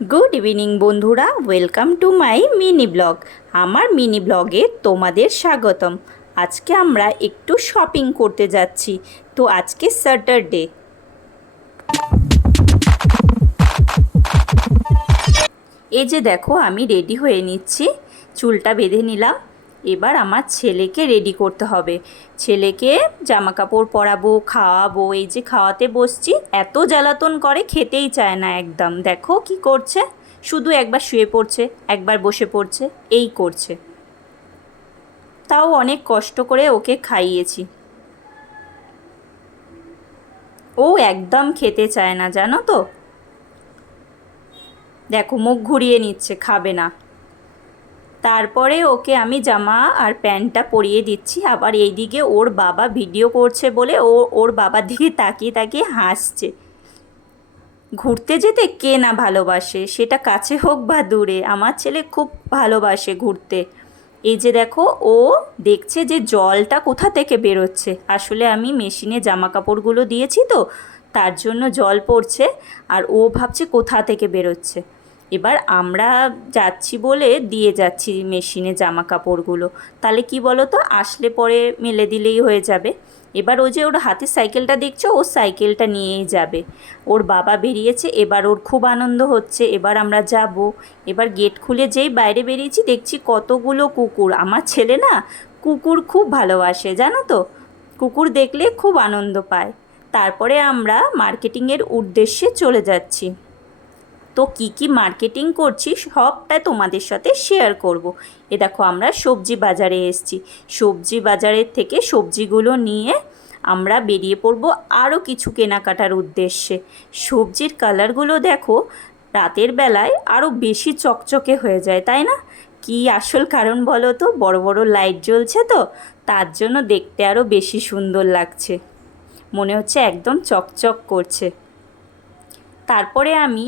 Good evening বন্ধুরা, welcome to my mini blog. আমার mini ব্লগে তোমাদের স্বাগতম। আজকে আমরা একটু শপিং করতে যাচ্ছি। তো আজকে স্যাটারডে। এই যে দেখো, আমি রেডি হয়ে নিচ্ছি, চুলটা বেঁধে নিলাম। এবার আমার ছেলেকে রেডি করতে হবে। ছেলেকে জামা কাপড় পরাবো, খাওয়াবো। এই যে খাওয়াতে বসছি, এত জ্বালাতন করে, খেতেই চায় না একদম। দেখো কি করছে, শুধু একবার শুয়ে পড়ছে, একবার বসে পড়ছে, এই করছে। তাও অনেক কষ্ট করে ওকে খাইয়েছি। ও একদম খেতে চায় না, জানো তো। দেখো মুখ ঘুরিয়ে নিচ্ছে, খাবে না। তারপরে ওকে আমি জামা আর প্যান্টটা পরিয়ে দিচ্ছি। আবার এইদিকে ওর বাবা ভিডিও করছে বলে ওর বাবার দিকে তাকিয়ে তাকিয়ে হাসছে। ঘুরতে যেতে কে না ভালোবাসে, সেটা কাছে হোক বা দূরে। আমার ছেলে খুব ভালোবাসে ঘুরতে। এই যে দেখো, ও দেখছে যে জলটা কোথা থেকে বেরোচ্ছে। আসলে আমি মেশিনে জামা কাপড়গুলো দিয়েছি তো, তার জন্য জল পড়ছে। আর ও ভাবছে কোথা থেকে বেরোচ্ছে। এবার আমরা যাচ্ছি বলে দিয়ে যাচ্ছি মেশিনে জামা কাপড়গুলো। তাহলে কি বলো তো, আসলে পরে মেলে দিলেই হয়ে যাবে। এবার ও যে ওর হাতের সাইকেলটা দেখছো, ও সাইকেলটা নিয়েই যাবে। ওর বাবা বেরিয়েছে, এবার ওর খুব আনন্দ হচ্ছে। এবার আমরা যাব। এবার গেট খুলে যেই বাইরে বেরিয়েছি, দেখছি কতগুলো কুকুর। আমার ছেলে না কুকুর খুব ভালোবাসে, জানো তো। কুকুর দেখলে খুব আনন্দ পায়। তারপরে আমরা মার্কেটিংয়ের উদ্দেশ্যে চলে যাচ্ছি। তো কি কি মার্কেটিং করছি সবটা তোমাদের সাথে শেয়ার করব। এ দেখো, আমরা সবজি বাজারে এসেছি। সবজি বাজারের থেকে সবজিগুলো নিয়ে আমরা বেরিয়ে পড়ব আরও কিছু কেনাকাটার উদ্দেশ্যে। সবজির কালারগুলো দেখো, রাতের বেলায় আরও বেশি চকচকে হয়ে যায়, তাই না? কি আসল কারণ বলো তো, বড় বড় লাইট জ্বলছে তো, তার জন্য দেখতে আরও বেশি সুন্দর লাগছে। মনে হচ্ছে একদম চকচক করছে। তারপরে আমি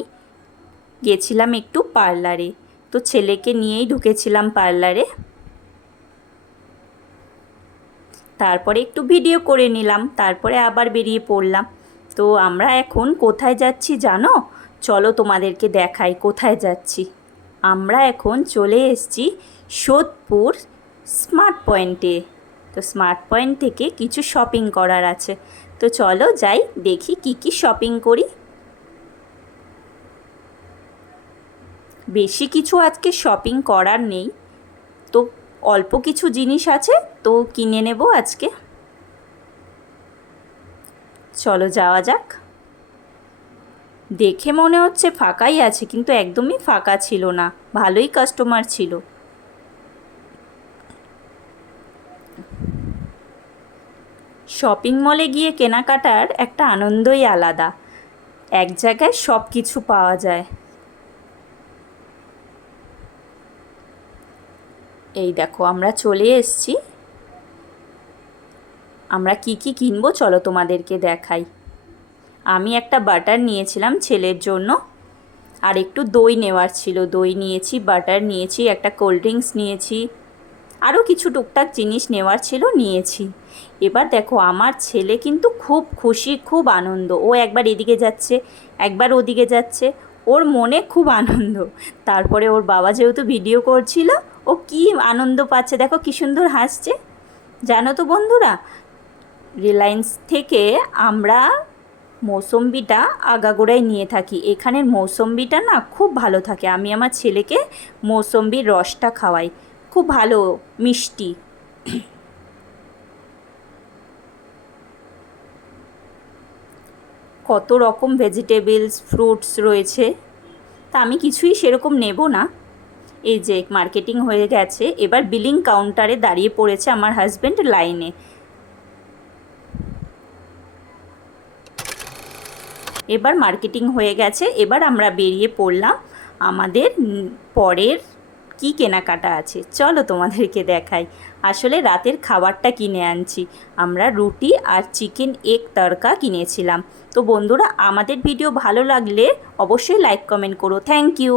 গেছিলাম একটু পার্লারে। তো ছেলেকে নিয়েই ঢুকেছিলাম পার্লারে। তারপরে একটু ভিডিও করে নিলাম, তারপরে আবার বেরিয়ে পড়লাম। তো আমরা এখন কোথায় যাচ্ছি জানো? চলো তোমাদেরকে দেখাই কোথায় যাচ্ছি। আমরা এখন চলে এসেছি সোদপুর স্মার্ট পয়েন্টে। তো স্মার্ট পয়েন্ট থেকে কিছু শপিং করার আছে। তো চলো যাই, দেখি কি কি শপিং করি। বেশি কিছু আজকে শপিং করার নেই, তো অল্প কিছু জিনিস আছে, তো কিনে নেব আজকে। চলো যাওয়া যাক। দেখে মনে হচ্ছে ফাঁকাই আছে, কিন্তু একদমই ফাঁকা ছিল না, ভালোই কাস্টমার ছিল। শপিং মলে গিয়ে কেনাকাটার একটা আনন্দই আলাদা। এক জায়গায় সব কিছু পাওয়া যায়। এই দেখো, আমরা চলে এসেছি। আমরা কি কি কিনবো চলো তোমাদেরকে দেখাই। আমি একটা বাটার নিয়েছিলাম ছেলের জন্য, আর একটু দই নেওয়ার ছিল। দই নিয়েছি, বাটার নিয়েছি, একটা কোল্ড ড্রিঙ্কস নিয়েছি, আরও কিছু টুকটাক জিনিস নেওয়ার ছিল, নিয়েছি। এবার দেখো, আমার ছেলে কিন্তু খুব খুশি, খুব আনন্দ। ও একবার এদিকে যাচ্ছে, একবার ওদিকে যাচ্ছে, ওর মনে খুব আনন্দ। তারপরে ওর বাবা যেহেতু ভিডিও করছিল, ও কি আনন্দ পাচ্ছে, দেখো কি সুন্দর হাসছে। জানো তো বন্ধুরা, রিলায়েন্স থেকে আমরা মৌসম্বিটা আগাগোড়ায় নিয়ে থাকি। এখানের মৌসম্বিটা না খুব ভালো থাকে। আমি আমার ছেলেকে মৌসম্বির রসটা খাওয়াই, খুব ভালো মিষ্টি। কত রকম ভেজিটেবলস, ফ্রুটস রয়েছে। তা আমি কিছুই সেরকম নেব না। এই যে মার্কেটিং হয়ে গেছে, এবার বিলিং কাউন্টারে দাঁড়িয়ে পড়েছে আমার হাজব্যান্ড লাইনে। এবার মার্কেটিং হয়ে গেছে, এবার আমরা বেরিয়ে পড়লাম আমাদের পরের কি কেনাকাটা আছে। চলো তোমাদেরকে দেখাই। আসলে রাতের খাবারটা কিনে আনছি। আমরা রুটি আর চিকেন এগ তড়কা কিনেছিলাম। তো বন্ধুরা, আমাদের ভিডিও ভালো লাগলে অবশ্যই লাইক কমেন্ট করো। Thank you.